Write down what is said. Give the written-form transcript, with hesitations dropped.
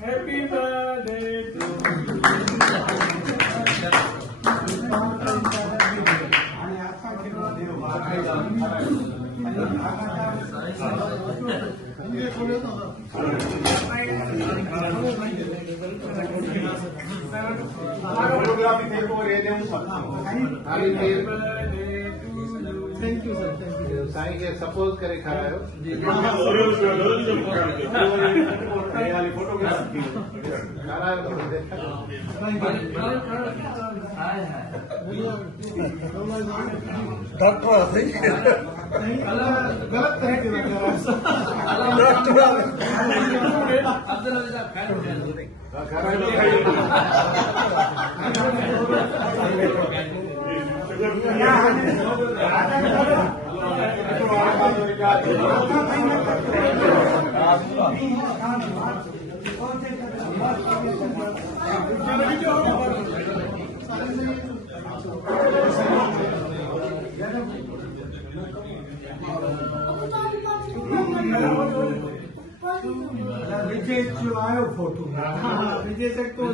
Happy birthday to thank you sir, thank you. Sai के suppose करे खारायो doctor गलत तरह के विजय जो आयो फोटो विजय से तो